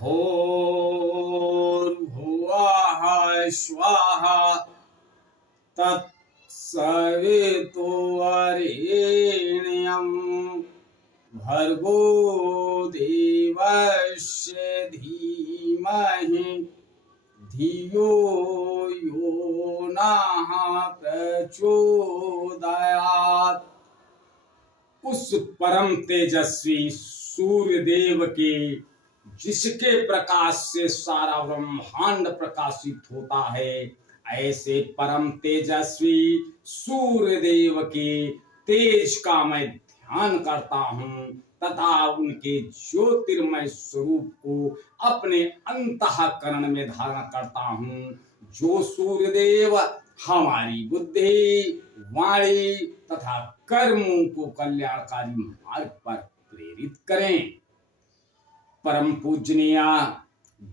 भूर्भुवः स्वाहा तत्सवितुर्वरेण्यं भर्गो देवस्य धीमहि धियो यो नः प्रचोदयात्। उस परम तेजस्वी सूर्य देव के, जिसके प्रकाश से सारा ब्रह्मांड प्रकाशित होता है, ऐसे परम तेजस्वी सूर्य देव के तेज का मैं ध्यान करता हूँ तथा उनके ज्योतिर्मय स्वरूप को अपने अंतःकरण में धारण करता हूँ। जो सूर्य देव हमारी बुद्धि, वाणी तथा कर्मों को कल्याणकारी मार्ग पर प्रेरित करें। परम पूजनीय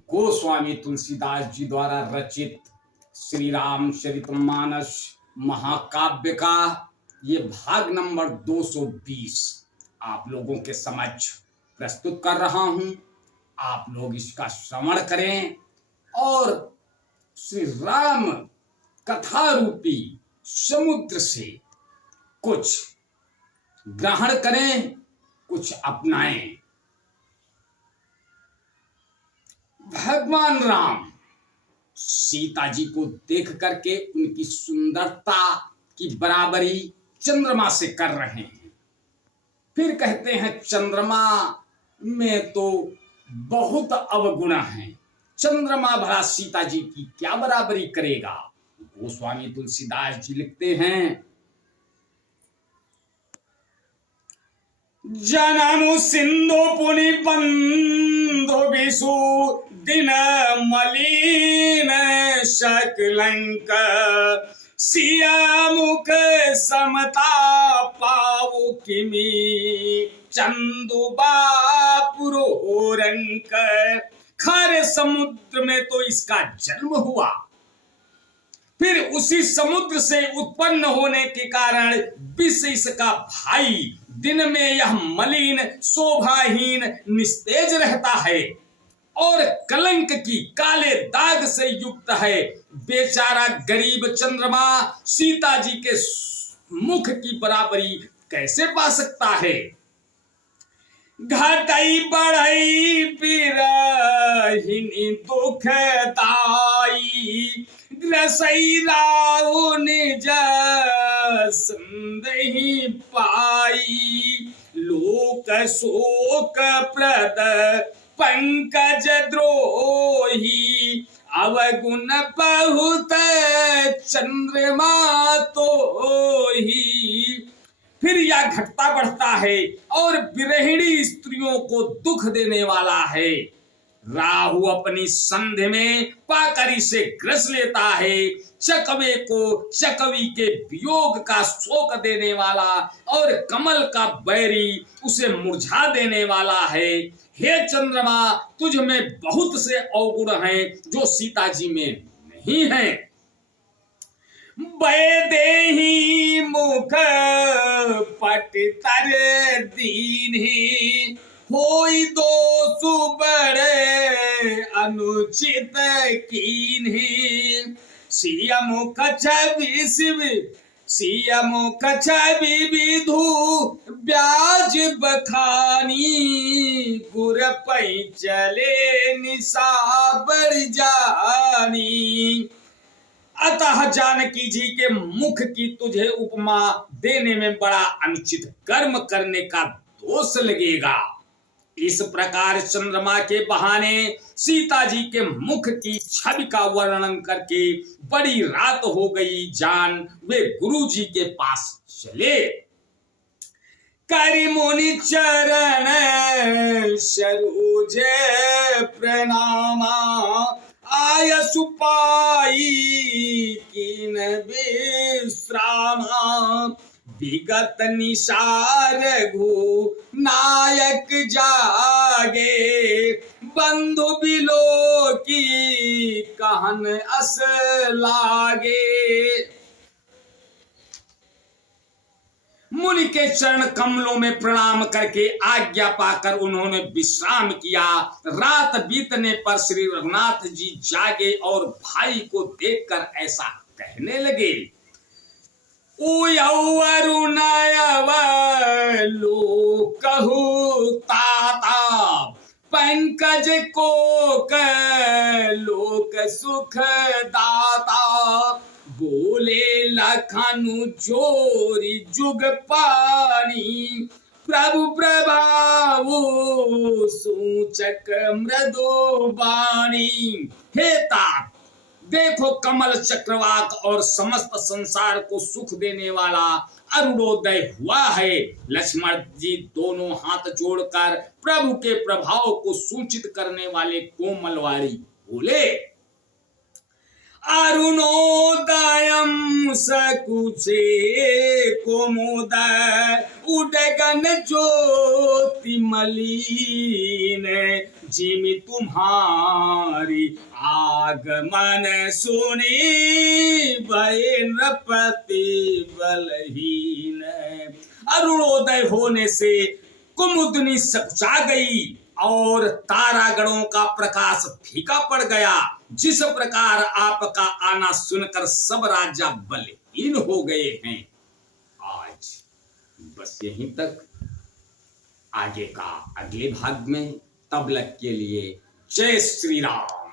गोस्वामी तुलसीदास जी द्वारा रचित श्री रामचरितमानस महाकाव्य का ये भाग नंबर 220 आप लोगों के समक्ष प्रस्तुत कर रहा हूं। आप लोग इसका श्रवण करें और श्री राम कथा रूपी समुद्र से कुछ ग्रहण करें, कुछ अपनाएं। भगवान राम सीता जी को देख करके उनकी सुंदरता की बराबरी चंद्रमा से कर रहे हैं। फिर कहते हैं चंद्रमा में तो बहुत अवगुण है, चंद्रमा भला सीता जी की क्या बराबरी करेगा। गोस्वामी तुलसीदास जी लिखते हैं, जननु सिंधु पुनि बंधु विषु दिन मलिन शकलंक सिया मुख समता पाऊ किमी चंदुबापुरोरंक। खारे समुद्र में तो इसका जन्म हुआ, फिर उसी समुद्र से उत्पन्न होने के कारण विष इसका भाई, दिन में यह मलिन शोभाहीन निस्तेज रहता है और कलंक की काले दाग से युक्त है। बेचारा गरीब चंद्रमा सीता जी के मुख की बराबरी कैसे पा सकता है। घटई बढ़ई बिरहिनी दुखदाई ग्रसई राहु निज संदेहि पाई लोक शोक प्रद पंकज द्रोही अवगुण बहुत चंद्रमा तो ही। फिर यह घटता बढ़ता है और विरहिणी स्त्रियों को दुख देने वाला है। राहु अपनी संधि में पाकर इसे ग्रस लेता है। चकवे को चकवी के वियोग का शोक देने वाला और कमल का बैरी उसे मुरझा देने वाला है। हे चंद्रमा, तुझ में बहुत से अवगुण हैं जो सीता जी में नहीं हैं। बैदेही मुख पट तर दीन्ही होई दोषु बड़े अनुचित कीन्ही सिया मुख छवि विधु ब्याज बखानी गुर पै चले निशा बढ़ जानी। अतः जानकी जी के मुख की तुझे उपमा देने में बड़ा अनुचित कर्म करने का दोष लगेगा। इस प्रकार चंद्रमा के बहाने सीता जी के मुख की छवि का वर्णन करके बड़ी रात हो गई जान वे गुरु जी के पास चले। करि मुनि चरण सरोज प्रणामा आय सुपाई कीन विश्रामा विगत निसार घु नायक जागे बंधु बिलो की कहन अस लागे। मुनि के चरण कमलों में प्रणाम करके आज्ञा पाकर उन्होंने विश्राम किया। रात बीतने पर श्री रघुनाथ जी जागे और भाई को देखकर ऐसा कहने लगे, लो कहू ताता पंकज को लोक सुख दाता। बोले लखनु जोरी जुग पानी, प्रभु प्रभाव सूचक मृदु बाणी। हे तात, देखो कमल चक्रवाक और समस्त संसार को सुख देने वाला अरुणोदय हुआ है। लक्ष्मण जी दोनों हाथ जोड़कर प्रभु के प्रभाव को सूचित करने वाले कोमलवारी बोले, अरुणोदयम सकुचे कोमोदय उडगन ज्योति मलिन। जिमि तुम्हारी आगमन सुनी भय नृपति बलहीन। अरुणोदय होने से कुमुदनी सकुचा गई और तारागणों का प्रकाश फीका पड़ गया। जिस प्रकार आपका आना सुनकर सब राजा बलहीन हो गए हैं। आज बस यहीं तक, आगे का अगले भाग में। तब तक के लिए जय श्री राम।